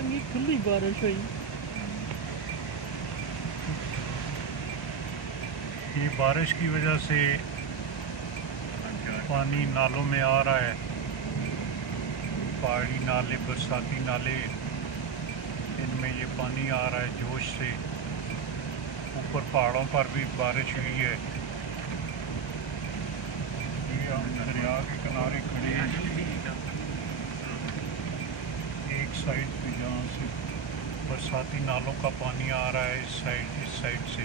चंगी खुली बारिश हुई। ये बारिश की वजह से पानी नालों में आ रहा है। पहाड़ी नाले, बरसाती नाले, इनमें ये पानी आ रहा है जोश से। ऊपर पहाड़ों पर भी बारिश हुई है। ये हम दरिया के किनारे खड़े हैं, एक साइड पे जहाँ से बरसाती नालों का पानी आ रहा है, इस साइड से।